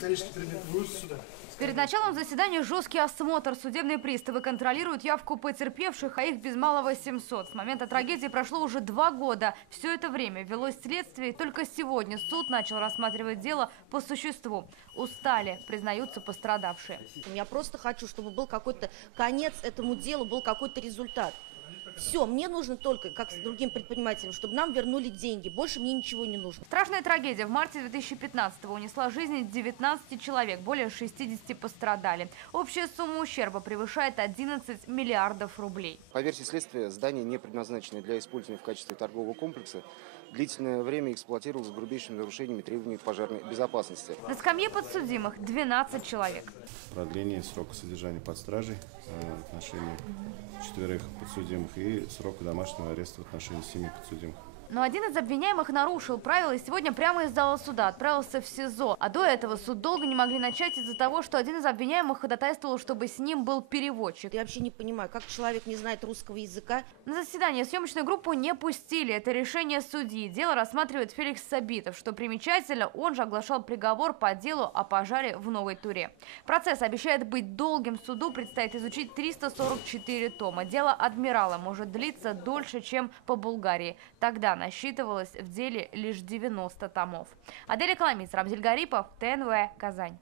металлический предмет. Вы сюда. Перед началом заседания жесткий осмотр. Судебные приставы контролируют явку потерпевших, а их без малого 700. С момента трагедии прошло уже 2 года. Все это время велось следствие, и только сегодня суд начал рассматривать дело по существу. Устали, признаются пострадавшие. Я просто хочу, чтобы был какой-то конец этому делу, был какой-то результат. Все, мне нужно только, как с другим предпринимателем, чтобы нам вернули деньги. Больше мне ничего не нужно. Страшная трагедия в марте 2015-го унесла жизни 19 человек, более 60 пострадали. Общая сумма ущерба превышает 11 миллиардов рублей. По версии следствия, здание, не предназначенное для использования в качестве торгового комплекса, длительное время эксплуатировалось с грубейшими нарушениями требований пожарной безопасности. На скамье подсудимых 12 человек. Продление срока содержания под стражей в отношении 4 подсудимых и срока домашнего ареста в отношении 7 подсудимых. Но один из обвиняемых нарушил правила и сегодня прямо из зала суда отправился в СИЗО. А до этого суд долго не могли начать из-за того, что один из обвиняемых ходатайствовал, чтобы с ним был переводчик. Я вообще не понимаю, как человек не знает русского языка. На заседание съемочную группу не пустили. Это решение судьи. Дело рассматривает Феликс Сабитов. Что примечательно, он же оглашал приговор по делу о пожаре в Новой Туре. Процесс обещает быть долгим. Суду предстоит изучить 344 тома. Дело адмирала может длиться дольше, чем по Булгарии. Тогда насчитывалось в деле лишь 90 томов. Аделя Коломис, Рамзиль Гарипов, ТНВ, Казань.